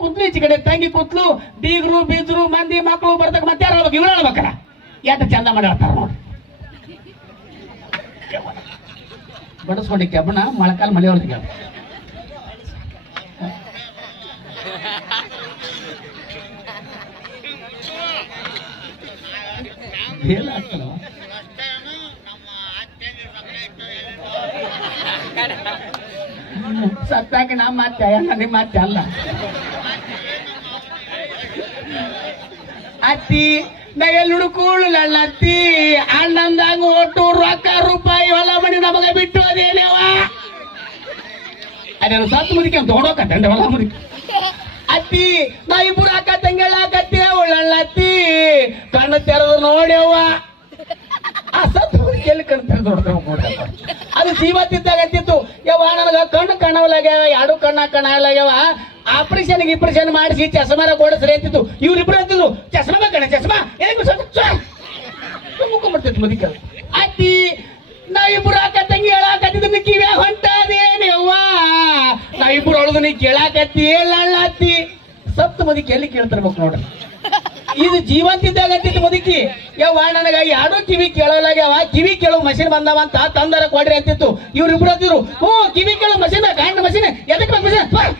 ಕೂತ್ಲು ಈಚೆ ಕಡೆ ತಂಗಿ ಕೂತ್ಲು ಬೀಗರು ಬೀಜರು ಮಂದಿ ಮಕ್ಕಳು ಬರ್ತಕ್ಕ ಮತ್ತೆ ಯಾರು ಹೇಳ್ಬೇಕು ಇವ್ರು ಹೇಳ್ಬೇಕಲ್ಲ ಯಾತ ಚಂದ ಮಾಡಿ ಹೇಳ್ತಾರ ನೋಡಿ ಬಡಿಸ್ಕೊಂಡಿ ಕೆಬ್ಬಣ ಮೊಳಕಾಲ್ ಮಳೆ ಹೊರಗೆ ಸತ್ತಾಕ ನಮ್ಮ ಅತ್ತೆ ಅಲ್ಲ ನಿಮ್ಮ ಅತ್ತೆ ಅಲ್ಲ ಅತ್ತಿ ನಾ ಎಲ್ಲಿ ಹುಡುಕೂಳು ನನ್ನ ಅತ್ತಿ ಅಣ್ಣಂದಾಗ ಒಟ್ಟು ರೊಕ್ಕ ರೂಪಾಯಿ ಹೊಲ ಮಣಿ ನಮಗೆ ಬಿಟ್ಟು ಅದೇನೇವ ಅದೇನು ಸತ್ತು ಮುದಿಕೆ ತಗೊಂಡೋಗತ್ತಂಡ ಹೊಲ ಮುದಿಕೆ ಅತ್ತಿ ನಾ ಇಬ್ಬರು ಅಕ್ಕ ತಂಗಿ ಅತ್ತಿ ಕಣ್ಣು ತೆರೆದು ನೋಡ್ಯವ್ವ ಆ ಸತ್ತು ಮುದಿಕೆ ಎಲ್ಲಿ ಕಣ್ಣು ತೆರೆದು ನೋಡ್ತೇವೆ ಅದು ಜೀವತ್ತಿದ್ದಾಗ ಅಂತಿತ್ತು ಯವ್ವ ನನಗ ಕಣ್ಣು ಕಣ್ಣವಲಾಗ್ಯಾವ ಎರಡು ಕಣ್ಣಾಗ್ಯಾವ ಆಪರೇಷನ್ ಗಿಪರೇಷನ್ ಮಾಡಿಸಿ ಚಸ್ಮಾರ ಕೊಡಿಸ್ರಿ ಅಂತಿತ್ತು ಇವ್ರಿಬ್ರು ಅಂತಿದ್ರು ಚಸ್ಮಾ ಕಣ ಚಸ್ಮಾ ಮುಕ್ಕೊಂಡ್ಬಿಡ್ತಿತ್ತು ಮುದಿಕ ಅತ್ತಿ ನಾವಿಬ್ರು ಅಕ್ಕ ತಂಗಿ ಹೇಳಾಕತ್ತಿದ್ದು ನೀ ಕಿವ್ಯಾಗ ಹೊಂಟದೇನವ್ವ ನಾವಿಬ್ರು ಹೊಳದು ನೀ ಕೇಳಾಕತ್ತಿ ಹೇಳತ್ತಿ ಸತ್ತು ಮುದಿಕೆ ಎಲ್ಲಿ ಕೇಳ್ತಿರ್ಬೇಕು ನೋಡ್ರಿ ಇದು ಜೀವಂತಿದ್ದಾಗ ಅಂತಿತ್ತು ಮುದುಕಿ ಯವ್ವ ನನಗ ಯಾರು ಕಿವಿ ಕೇಳೋಲಾಗ್ಯಾವ ಕಿವಿ ಕೇಳೋ ಮಷಿನ್ ಬಂದಾವಂತ ತಂದರ ಕೊಡ್ರಿ ಅಂತಿತ್ತು ಇವ್ರಿಬ್ರು ಅಂತಿದ್ರು ಹ್ಞೂ ಕಿವಿ ಕೇಳೋ ಮಷಿನ್ ಕಾಂಡ ಮಷಿನ್ ಎದಕ್ಕೆ ಮಷಿನ್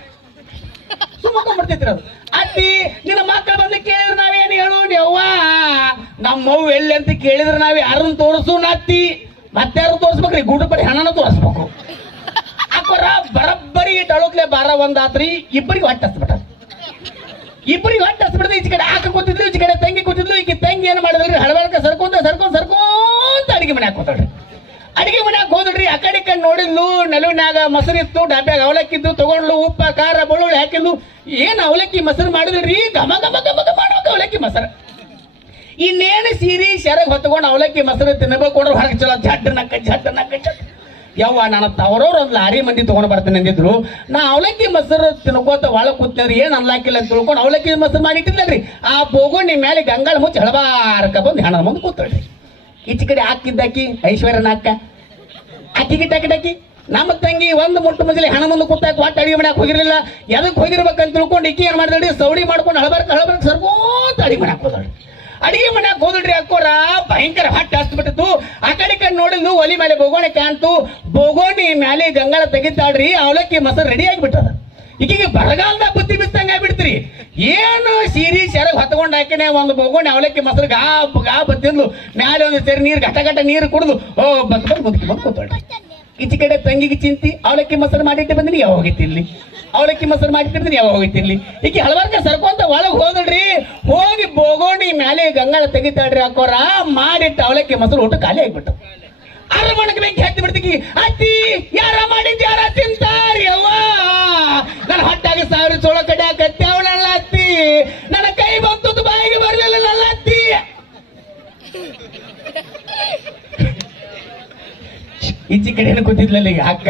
ಸುಮ್ಮಕೊಂಡ್ಬಿಡ್ತಿದ್ರು ಅದು ಅತ್ತಿ ನಿನ್ನ ಮಕ್ಕಳು ಬಂದು ಕೇಳಿದ್ರೆ ನಾವೇನು ಹೇಳು ಯವ್ವ ನಮ್ಮವ್ವ ಎಲ್ಲಿ ಅಂತ ಕೇಳಿದ್ರೆ ನಾವ್ ಯಾರನ್ನ ತೋರಿಸು ಅತ್ತಿ ಮತ್ತೆ ಯಾರು ತೋರಿಸ್ಬೇಕ್ರಿ ಗುಡ್ಡ ಬರೀ ಹಣನ ತೋರಿಸ್ಬೇಕು ಅಕ್ಕೋರ ಬರಬ್ಬರಿ ಟಳುಕ್ಲೆ ಬಾರ ಒಂದಾತ್ರಿ ಇಬ್ಬರಿಗೆ ಹೊಟ್ಟೆ ಹಸ್ಬಿಟ್ಟ ಇಬ್ಬರಿಗೆ ಹೊಟ್ಟೆ ಹಸ್ಬಿಡ್ದೆ ಈಚೆ ಕಡೆ ಆಕ ಕೂತಿದ್ಲು ಈಚೆ ಕಡೆ ತಂಗಿ ಕೂತಿದ್ಲು ಈಗ ತಂಗಿ ಏನು ಮಾಡಿದ್ರಿ ಹಳಬಾರ್ಕ ಸರ್ಕೊಂತ ಅಡಿಗೆ ಮನೆ ಹಾಕೋತಾಳ್ರಿ ಅಡಿಗೆ ಮನೆ ಹೋದ್ರಿ ಆ ಕಡೆ ಕಡೆ ನೋಡಿದ್ಲು ನೆಲುವಿನಾಗ ಮೊಸರು ಇತ್ತು ಡಬ್ಬ್ಯಾಗ ಅವಲಕ್ಕಿದ್ದು ತಗೊಂಡ್ಲು ಉಪ್ಪ ಖಾರ ಬೆಳ್ಳುಳ್ಳಿ ಹಾಕಿದ್ಲು ಏನ್ ಅವಲಕ್ಕಿ ಮೊಸರು ಮಾಡಿದ್ರಿ ಘಮ ಘಮ ಘಮ ಘಮ ಮಾಡ್ಬೇಕು ಅವಲಕ್ಕಿ ಮೊಸರು ಇನ್ನೇನು ಸೀರಿ ಶರಗ್ ಹೊತ್ಕೊಂಡು ಅವಲಕ್ಕಿ ಮೊಸರು ತಿನ್ನಬೇಕು ಹೊರಗೆ ಚಲೋ ಜಡ್ ನಕ್ಕ ಯವ್ವ ನಾನು ತವರವ್ರು ಒಂದು ಲಾರಿ ಮಂದಿ ತಗೊಂಡು ಬರ್ತೇನೆ ಅಂದಿದ್ರು ನಾ ಅವಲಕ್ಕಿ ಮೊಸರು ತಿನ್ಕೋತ ಒಳಗೆ ಕೂತ್ರಿ ಏನ್ ಅನ್ಲಾಕಿಲ್ಲ ಅಂತ ತಿಳ್ಕೊಂಡು ಅವಲಕ್ಕಿ ಮೊಸರು ಮಾಡಿಟ್ಟಿಲ್ಲರಿ ಆ ಬೋಗು ನಿಮ್ಮ ಮೇಲೆ ಗಂಗಾಳ ಮುಚ್ಚಿ ಹಳಬಾರ್ಕ ಬಂದು ಹೆಣದ ಮುಂದೆ ಕೂತ್ರಿ ಈಚೆ ಕಡೆ ಹಾಕಿದ್ದಾಕಿ ಐಶ್ವರ್ಯನ ಅಕ್ಕ ಅಕ್ಕಿಗೆ ಟಕಿ ನಮ್ಮ ತಂಗಿ ಒಂದು ಮುಟ್ಟು ಮುಂಜಾನೆ ಹೆಣ ಮುಂದೆ ಕೂತಾಕ ಒಟ್ಟು ಅಡಿಗೆ ಮನ್ಯಾಕ ಹೋಗಿರ್ಲಿಲ್ಲ ಎದಕ್ಕೆ ಹೋಗಿರ್ಬೇಕಂತ ತಿಳ್ಕೊಂಡು ಇಕ್ಕಿ ಏನ್ ಮಾಡಿದ್ರಿ ಸೌಡಿ ಮಾಡ್ಕೊಂಡು ಹಳಬಾರ್ಕ ಸರ್ಕೋತ ಅಡಿಗೆ ಮನ್ಯಾಕ ಹೋದ್ರಿ ಅಡಿಗೆ ಮನ್ಯಾಗ ಹೋದ್ರಿ ಅಕ್ಕೋರ ಭಯಂಕರ ಹೊಟ್ಟೆ ಹಸ್ಬಿಟ್ಟಿತ್ತು ಆ ಕಡೆ ಕಡೆ ನೋಡಿದ್ಲು ಒಲಿ ಮೇಲೆ ಬೋಗೋಣಿ ಕಾಣ್ತು ಬೋಗೋಣಿ ಮೇಲೆ ಗಂಗಾಳ ತೆಗಿತಾಳ್ರಿ ಅವಲಕ್ಕಿ ಮೊಸರು ರೆಡಿ ಆಗಿಬಿಟ್ಟದ ಈಗಿಗೆ ಬರಗಾಲದ ಬುತ್ತಿ ಬಿತ್ತಂಗ ಆಗ್ಬಿಡ್ತೀರಿ ಏನು ಸೀರಿ ಸೆರಗ್ ಹೊತ್ಕೊಂಡ್ ಹಾಕಿನೇ ಒಂದು ಬೋಗೋಣಿ ಅವಲಕ್ಕಿ ಮೊಸರು ಗಾಬ್ ತಿಂದ್ಲು ಮ್ಯಾಲೆ ಒಂದು ಸೇರಿ ನೀರು ಘಟ ನೀರು ಕುಡಿದು ಬಂದು ಮುದುಕಿ ಬಂದು ಕೂತ್ಕೊಳ್ರಿ ಈಚೆ ಕಡೆ ತಂಗಿಗೆ ಚಿಂತಿ ಅವಲಕ್ಕಿ ಮೊಸರು ಮಾಡಿಟ್ಟು ಬಂದಿನಿ ಯಾವಾಗ ಹೋಗಿತ್ತಿರ್ಲಿ ಅವಲಕ್ಕಿ ಮೊಸರು ಮಾಡಿಟ್ಟಿರ್ತೀನಿ ಯಾವಾಗ ಹೋಗಿತ್ತಿರ್ಲಿ ಈಕೆ ಹಲವಾರ್ಕ ಸರ್ಕೊಂತ ಒಳಗೆ ಹೋದ್ರಿ ಹೋಗಿ ಬೋಗೋಣಿ ಮ್ಯಾಲೆ ಗಂಗಾಳ ತೆಗಿತಾಳ್ರಿ ಹಾಕೋರ ಮಾಡಿಟ್ಟು ಅವಲಕ್ಕಿ ಮೊಸರು ಊಟ ಖಾಲಿ ಆಗ್ಬಿಟ್ಟು ಅರಮಣಕ್ಕೆ ಬೆಂಕಿ ಹತ್ತಿ ಬಿಡ್ತೀವಿ ಅತ್ತಿ ಯಾರ ಮಾಡಿದ್ದು ಯಾರ ತಿಂತಾರಿ ಅವ್ವ ನನ್ನ ಹೊಟ್ಟಾಗ ಸಾವಿರ ಚೋಳ ಕಡೆ ಹಾಕತ್ತಿ ಅವಳಲ್ಲ ಅತ್ತಿ ನನ್ನ ಕೈ ಬಂತು ಬಾಯಿಗೆ ಬರ್ಲಿಲ್ಲ ಅತ್ತಿ ಈಚೆ ಕಡೆ ಕೂತಿದ್ಲಲ್ಲ ಈಗ ಅಕ್ಕ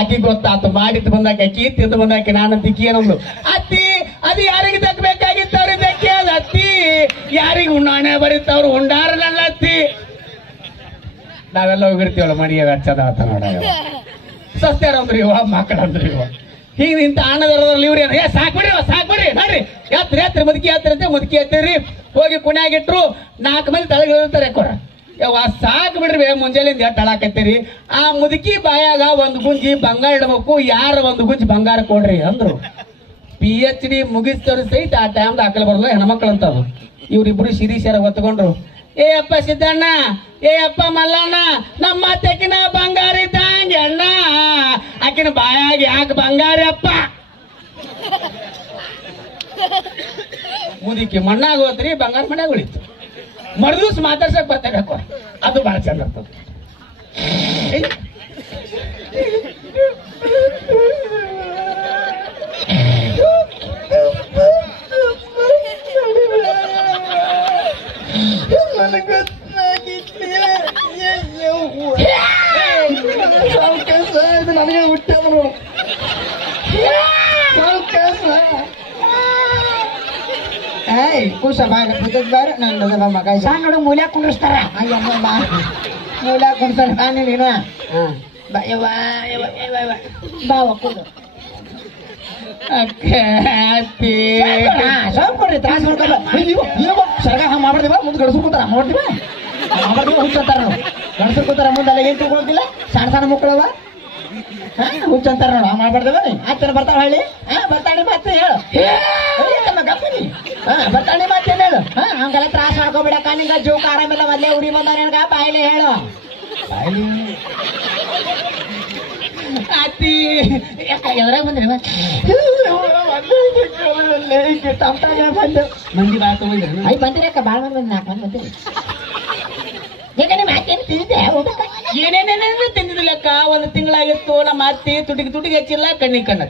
ಅಕ್ಕಿ ಗೊತ್ತಾತು ಮಾಡಿಟ್ಟು ಬಂದಾಕ ಅಕ್ಕಿ ತಿಂದು ಬಂದಾಕಿ ನಾನು ದಿಕ್ಕಿ ಏನೊಂದು ಅತ್ತಿ ಅದು ಯಾರಿಗೆ ದಕ್ಕಬೇಕಾಗಿತ್ತವ್ರಿಗೆ ದಕ್ಕಿ ಅದ ಅತ್ತಿ ಯಾರಿಗೆ ಉಣ್ಣಾಣೆ ಬರೀತವ್ರು ಉಂಡಾರನಲ್ಲ ಅತ್ತಿ ನಾವೆಲ್ಲ ಹೋಗಿರ್ತೀವಲ್ಲ ಮಡಿಯಾಗ ಹಚ್ಚದ ಆತ ನೋಡ ಸಸ್ತಾರಂದ್ರಿ ಇವ ಮಕ್ಕಳಂದ್ರಿ ಇವ ಈಗ ಇಂಥ ಹಣದರದಲ್ಲಿ ಇವ್ರಿ ಸಾಕ್ಬಿಡ್ರಿ ನೋಡ್ರಿ ಯಾತ್ರಿ ಮುದುಕಿ ಯಾತ್ರಿ ಅಂತ ಮುದುಕಿ ಹತ್ತಿರಿ ಹೋಗಿ ಕುಣ್ಯಾಗಿಟ್ರು 4 ಮಂದಿ ತಳಗಿರ್ತಾರೆ ಕೊರ ಯಾವ ಸಾಕು ಬಿಡ್ರಿ ಮುಂಜಾನೆಯಿಂದ ಟಳಾಕತ್ತೀರಿ ಆ ಮುದುಕಿ ಬಾಯಾಗ ಒಂದು ಗುಂಜಿ ಬಂಗಾರ ಇಡಬೇಕು ಯಾರ ಒಂದು ಗುಂಜಿ ಬಂಗಾರ ಕೊಡ್ರಿ ಅಂದ್ರು PhD ಮುಗಿಸ್ತವ್ರು ಸಹಿತ ಆ ಟೈಮ್ ಹಾಕಲ್ ಬರೋದು ಹೆಣ್ಮಕ್ಳು ಅಂತ ಅದು ಇವ್ರಿಬ್ರು ಶಿರೀಶರ ಹೊತ್ಕೊಂಡ್ರು ಏ ಅಪ್ಪ ಸಿದ್ದಣ್ಣ ಏ ಅಪ್ಪ ಮಲ್ಲಣ್ಣ ನಮ್ಮ ತೆಕ್ಕಿನ ಬಂಗಾರ ಇದ್ದಂಗೆ ಅಣ್ಣ ಆಕಿನ ಬಾಯಾಗ ಯಾಕೆ ಬಂಗಾರ ಅಪ್ಪ ಮುದುಕಿ ಮಣ್ಣಾಗ ಹೋದ್ರಿ ಬಂಗಾರ ಮನ್ಯಾಗ ಉಳಿತು ಮರುದಿವ್ಸ ಮಾತಾಡ್ಸಕ್ ಬರ್ತಾಬೇಕು ಅದು ಬಹಳ ಚಂದ ಇರ್ತದೆ ನನಗೆ ಹುಟ್ಟ ಕೂಸ ಬಾರ ನನ್ನ ಮಗ ನೋಡು ಮೂಲ್ಯಾಗ ಕುಂಡ್ರಿಸ್ತಾರ ಮೂಲ್ಯಾಗ ಕುಂಡ್ತಾರ ನಾನು ನೀನು ಬಾವ ಕೂದು ಸ್ವಲ್ಪ ಕೊಡ್ರಿ ತ್ರಾಸ ಮಾಡ್ಕೊಲ್ಲ ಸರ್ಗ ಹಂಗ ಮಾಡ್ದಿವ ಮುಂದೆ ಗಡಸರು ಕೂತಾರ ಮಾಡ್ದಿವ ಹುಚ್ಚಂತಾರ ನಾವು ಗಡಸರು ಕೂತಾರ ಮುಂದೆಲ್ಲ ಏನ್ ತಿಳ್ಕೊಳ್ತಿಲ್ಲ ಸಣ್ಣ ಸಣ್ಣ ಮಕ್ಕಳವ ಹುಚ್ಚಂತಾರ ನೋಡು ಹಂಗ ಮಾಡ್ಬಾರ್ದವ ಆಯ್ತಾರ ಬರ್ತಾವ ಹಳ್ಳಿ ಬರ್ತಾಳಿ ಮತ್ತೆ ಹೇಳು ಗಪ್ಪನಿ ಬರ್ತಾಳಿ ಮತ್ತೇನು ಹೇಳು ಹಂಗೆಲ್ಲ ತ್ರಾಸ ಮಾಡ್ಕೊಬಿಡಕ್ಕ ನಿಂಗ ಜೋಕ್ ಆರಾಮಿಲ್ಲ ಮೊದ್ಲೇ ಉಡಿ ಬಂದ ನಿನ್ಗ ಬಾಯ್ಲಿ ಹೇಳು ಅತ್ತಿ ಎದ್ರಾಗ ಬಂದ್ರಿ ಮಂದಿ ಬಾಳ ತಗೊಂಡ್ರಿ ಐ ಬಂದಿರಿ ಅಕ್ಕ ಭಾಳ ಮಂದಿ ಬಂದು 4 ಮಂದಿ ಬಂದಿರಿ ಈಗ ನಿಮ್ಮ ಮಾತೇನು ತಿಳಿದೆ ಏನೇನೇನೇನು ತಿಂದಿದ್ದಿಲ್ಲಕ್ಕ ಒಂದು ತಿಂಗಳಾಗಿತ್ತು ನಮ್ಮ ಅತ್ತಿ ತುಟಿಗೆ ಹಚ್ಚಿಲ್ಲ ಕಣ್ಣಿಗೆ ಕಣ್ಣು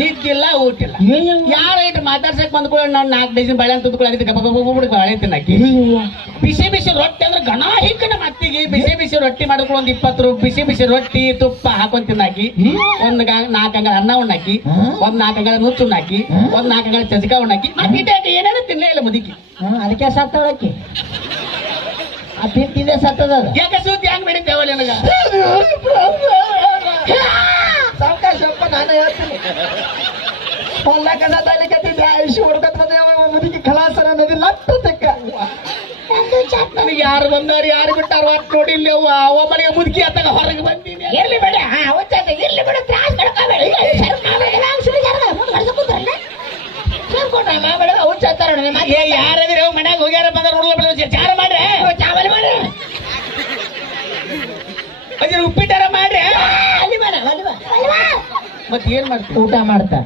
ನಿದ್ದಿಲ್ಲ ಊಟಿಲ್ಲ ಯಾರ ಇಟ್ಟು ಮಾತಾಡ್ಸಕ್ ಬಂದ್ಕೊಳ್ಳ ನಾವು 4 ಡಜನ್ ಬಾಳೆ ತುದ್ಕೊಳ್ಳಿ ಗಬ್ಬ ಬಾಳೆ ತಿನ್ನಕ್ಕೆ ಬಿಸಿ ಬಿಸಿ ರೊಟ್ಟಿ ಅಂದ್ರೆ ಗಣ ಹಿಕ್ಕ ನಮ್ಮ ಅತ್ತಿಗೆ ಬಿಸಿ ರೊಟ್ಟಿ ಮಾಡ್ಕೊಂಡು ಒಂದು 20 ರೂಪಾಯಿ ಬಿಸಿ ರೊಟ್ಟಿ ತುಪ್ಪ ಹಾಕೊಂಡ್ ತಿನ್ನಾಕಿ ಒಂದು 4 ಅಂಗಳ ಅನ್ನ ಉಣ್ಣಾಕಿ ಒಂದ್ 4 ಅಂಗಳ ನುಚ್ಚು ಉಣ್ಣಾಕಿ ಒಂದ್ 4 ಅಂಗಳ ಚಜಕ ಉಣ್ಣಾಕಿ ಮತ್ತೆ ಏನೇನು ತಿನ್ನಲೇ ಇಲ್ಲ ಮುದುಕಿ ಅದಕ್ಕೆ ಸತ್ತವಳಕ್ಕೆ ಆ ತಿಂದೆ ಸತ್ತದ ಯಾಕೆ ಸುದ್ದಿ ಹೆಂಗ್ ಬೆಳಿತೇವಲ್ಲ ನನಗ ಸಾವಕಾಶಪ್ಪ ನಾನು ಹೇಳ್ತೀನಿ ಹೊಲ ಕಸ ತಾನೆ ಕಟ್ಟಿದ್ದೆ ಐಶು ಹುಡ್ಕತ್ ಬಂದೆ ಮುದುಕಿ ಖಲಾಸನ ನದಿ ಲಟ್ಟು ತೆಕ್ಕ ನನಗೆ ಯಾರು ಬಂದಾರ ಯಾರು ಬಿಟ್ಟಾರ ಒಟ್ಟು ನೋಡಿಲ್ಲ ಅವ ಮನೆಗೆ ಮುದುಕಿ ಅತ್ತಾಗ ಹೊರಗೆ ಬಂದೀನಿ ಇರ್ಲಿ ಬೇಡ ಇರ್ಲಿ ಬೇಡ ತ್ರಾಸ ಮಾಡ್ಕೋಬೇಡ ಯಾರಾದ್ರೆ ಮನ್ಯಾಗ ಹೋಗ್ಯಾರ ಬಂದಾರ ಚಾರ ಮಾಡ್ರೆ ಚಾವಲ್ ಮಾಡ್ರಿ ಅದ್ರ ಉಪ್ಪಿಟ್ಟಾರ ಮಾಡ್ರೆ ಅಲ್ಲಿ ಬೇಡ ಮತ್ತೆ ಏನ್ ಮಾಡ್ತೀವಿ ಊಟ ಮಾಡ್ತಾ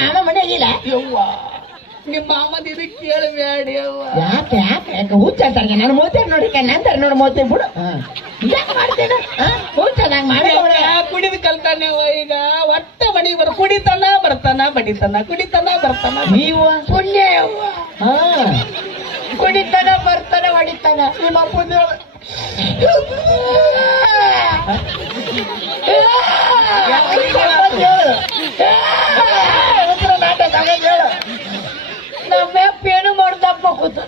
ಮಾಮ ಮನೆ ಇಲ್ಲ ನಿಮ್ಮ ಮಾಮದ ಇದಕ್ಕೆ ಕೇಳಬೇಡಿ ಯಾಕೆ ಯಾಕೆ ಯಾಕೆ ಹುಚ್ಚ ಅಂತಾರೆ ನಾನು ಮೂವತ್ತೇರು ನೋಡಿ ನಂತರ ನೋಡಿ 30 ಬಿಡು ಯಾಕೆ ಮಾಡ್ತೇನೆ ಹುಚ್ಚ ನಂಗೆ ಮಾಡಿ ಕುಡಿದು ಕಲ್ತಾನೆ ಈಗ ಒಟ್ಟ ಮನೆಗೆ ಬರ ಕುಡಿತಾನ ಬರ್ತಾನ ಬಡಿತಾನ ಕುಡಿತಾನ ಬರ್ತಾನ ನೀವು ಪುಣ್ಯ ಕುಡಿತಾನ ಬರ್ತಾನ ಹೊಡಿತಾನ ನಿಮ್ಮ ಪುಣ್ಯ ನಮ್ಮೇನು ಮಾಡ್ದಪ್ಪ ಕೂತ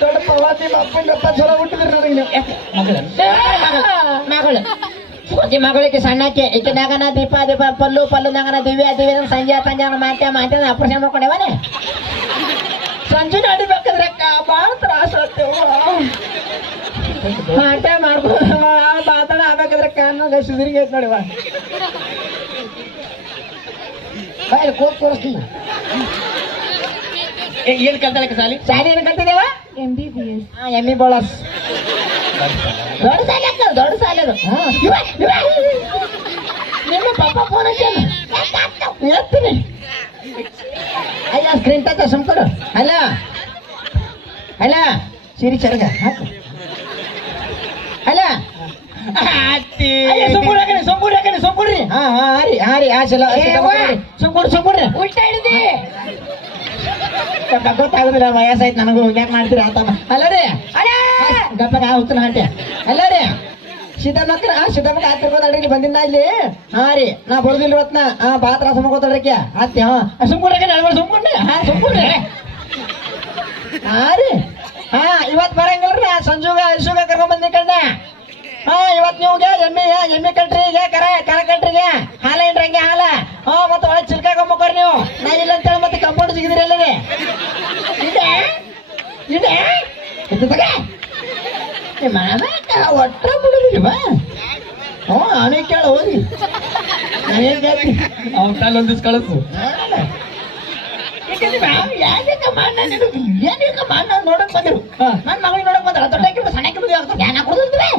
ದೊಡ್ಡ ಪ್ರವಾಸಿ ಅಪ್ಪಂಗಪ್ಪ ಚಲೋ ಹುಟ್ಟಿದ್ರಿ ನನಗೆ ಮಗಳು ಈ ಮಗಳಿಗೆ ಸಣ್ಣಕ್ಕೆ ಈಕೆ ನಾಗನ ದೀಪ ಪಲ್ಲು ನಾಗನ ದಿವ್ಯ ಸಂಜೆ ಮಾತೆ ಆಪರೇಷನ್ ಮಾಡ್ಕೊಂಡೇವನೇ ಸಂಜೆ ನಡಿಬೇಕಾದ್ರೆ ಭಾಳ ತ್ರಾಸ ಆಟ ಮಾಡ್ಕೊಂಡು ಮಾತಾಡ ಆಗ್ಬೇಕಾದ್ರೆ ಕಾನ ಸುಧರಿಗೆ ನೋಡಿವ ಬಾಯ್ ಕೋತ್ ತೋರಿಸ್ತೀನಿ ಏನ್ ಕಲ್ತಾಳೆ ಸಾಲಿ ಶಾಲೆ ಏನು ಕಲ್ತಿದ್ದೇವ MBBS. ಎಮ್ಮಿ ಬೋಳಸ್ ದೊಡ್ಡ ಸಾಲಿ ಆಗ್ತದೆ ದೊಡ್ಡ ಸಾಲಿ ಅದು ನಿಮ್ಮ ಪಾಪ ಫೋನ್ ಹಚ್ಚೇನು ಎತ್ತೀನಿ ಅಲ್ಲ ಸ್ಕ್ರೀನ್ ಟಚ್ ಸುಮ್ಕೊಡು ಅಲ್ಲ ಸಿರಿ ಚರಗ ಹಾಕು ಅಲ್ಲ ಸುಮ್ಕೊಡ್ರಿ ಹಾರಿ ಸುಮ್ಕೊಡ್ರಿ ಉಲ್ಟಾ ಹಿಡಿದಿ ಗೊತ್ತಾಗುದಿಲ್ಲ ವಯಸ್ಸಾಯ್ತು ನನಗೂ ಯಾಕೆ ಮಾಡ್ತೀರಿ ಆತಮ್ಮ ಅಲ್ಲ ರೀ ಗಪ್ಪಗ ಹುತ್ತನ ಹಾಟೆ ಅಲ್ಲ ರೀ ಸಿದ್ದಮ್ಮಕ್ಕ ಹತ್ತಿರ್ಕೋತಾಡ್ರಿ ಬಂದಿನ ಇಲ್ಲಿ ರೀ ನಾ ಬರೋದಿಲ್ಲ ಇವತ್ನ ಬಾತ್ರ ಸುಮ್ಕೋತಾಡ್ರಿಕೆ ಹತ್ತಿ ಸುಮ್ಕೊಂಡ್ರೆ ಸುಮ್ಕೊಂಡ್ರಿ ರೀ ಇವತ್ ಬರಂಗಿಲ್ರಿ ಸಂಜುಗ ಐಸುಗ ಕರ್ಕೊಂಡ್ ಬಂದಿ ಕಣ್ಣ ಇವತ್ ನೀವ್ಗೆ ಎಮ್ಮೆ ಕಟ್ರಿಗೆ ಕರ ಕಟ್ರಿಗೆ ಹಾಲ ಇಡ್ರಂಗೆ ಹಾಲ ಮತ್ತೆ ಒಳಗೆ ಚಿಲ್ಕಾಕೊಂಬಕ್ರಿ ನೀವು ನಾ ಇಲ್ಲ ಅಂತೇಳಿ ಮತ್ತೆ ಕಂಪೌಂಡ್ ಸಿಗಿದ್ರಿ ಅಲ್ಲರಿ ಮಾಮ ಒಟ್ಟ ಬಿಡುದ್ರಿ ಬಾ ಅವನಿಗೆ ಕೇಳ ಹೋಗಿ ಒಂದ್ ದಿವ್ಸ ಕಳಿಸು ನೋಡಕ್ ಬಂದಿರು ನನ್ನ ಮಗಳಿಗೆ ನೋಡಕ್ ಬಂದ್ರ ದೊಡ್ಡ ಸಣ್ಣಕ್ಕೆ ಜ್ಞಾನ ಕೊಡುದಿಲ್ವೇ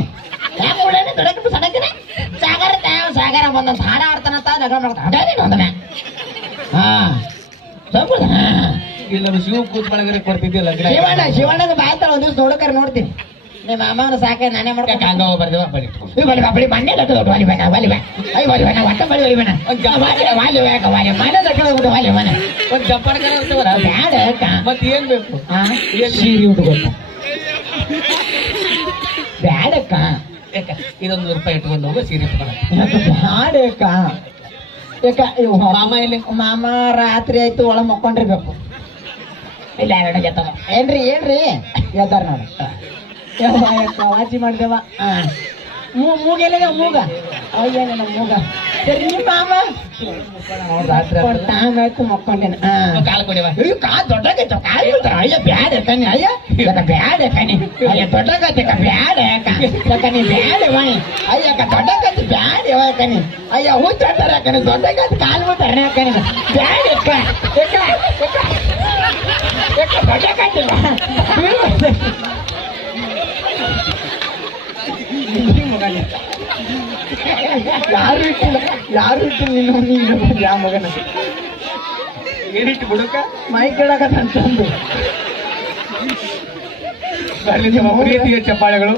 ದೊಡ್ಡಕ್ಕೆ ಸಣ್ಣಕ್ಕೆ ಸಾಗರ ಒಂದೊಂದು ಹಾಡ ಆಡ್ತಾನಂತ ನಗ ಮಾಡ್ತಾನೆ ಇಲ್ಲ ಶಿವ ಕೂತ್ಕೊಳಗರೆ ಕೊಡ್ತಿದ್ದಿಲ್ಲ ಶಿವಣ್ಣಗ ಬಾಯ್ತಾಳ ಒಂದ್ ದಿವ್ಸ ನೋಡಕ್ಕಾರ ನೋಡ್ತೀನಿ ನಿಮ್ಮ ಅಮ್ಮನ ಸಾಕ ನಾನೇ ಮಾಡ್ಬೇಕು ಹಂಗ ಬರ್ದೇವ ಬಳಿ ಮಣ್ಣೆ ಒಂದ್ ಜಪ್ಪಣ ಇರ್ತವಲ್ಲ ಬ್ಯಾಡ ಮತ್ ಏನ್ ಬೇಕು ಸೀರೆ ಉಟ್ಕೊತ ಬ್ಯಾಡಕ್ಕ ಇದೊಂದು ರೂಪಾಯಿ ಇಟ್ಕೊಂಡು ಹೋಗೋ ಸೀರೆ ಇಟ್ಕೊಂಡು ಬ್ಯಾಡಕ್ಕ ಯಾಕ ಮಾಮ ಇಲ್ಲಿ ಮಾಮ ರಾತ್ರಿ ಆಯ್ತು ಒಳ ಮಕ್ಕೊಂಡಿರ್ಬೇಕು ಇಲ್ಲ ಎರಡು ಜೊತೆ ಏನ್ರಿ ಎದ್ದಾರ ನೋಡಿ ವಾಚಿ ಮಾಡಿದೆವ ಮೂಗೆಲ್ಲ ಮೂಗ ಅಯ್ಯನ ಮೂಗ ಸರಿ ನಿಮ್ಮ ಮಾಮ ಟೈಮ್ ಆಯ್ತು ಮಕ್ಕೊಂಡೇನೆ ಕಾಲು ಕೊಡಿವ ಕಾಲು ದೊಡ್ಡಾಗೈತ ಕಾಲು ಬಿಡ್ತಾರ ಅಯ್ಯ ಬ್ಯಾಡ ಕಣಿ ಅಯ್ಯ ಬ್ಯಾಡ ಕಣಿ ಅಯ್ಯ ದೊಡ್ಡಾಗೈತೆ ಬ್ಯಾಡ ಕಣಿ ಬ್ಯಾಡ ವಾಯ್ ಅಯ್ಯ ದೊಡ್ಡಾಗೈತೆ ಬ್ಯಾಡ ಕಣಿ ಅಯ್ಯ ಹುಚ್ಚಾಡ್ತಾರ ಕಣಿ ದೊಡ್ಡಾಗೈತೆ ಕಾಲು ಬಿಡ್ತಾರ ಕಣಿ ಬ್ಯಾಡ ದೊಡ್ಡಾಗೈತೆ ಯಾರು ಇಟ್ಟಿಲ್ಲ ನೀನು ಯಾವ ಮಗನ ಏನಿಟ್ಟು ಬಿಡುಕ ಮೈ ಕೇಳಕಂತಂದು ಪ್ರೀತಿಯ ಚಪ್ಪಾಳೆಗಳು.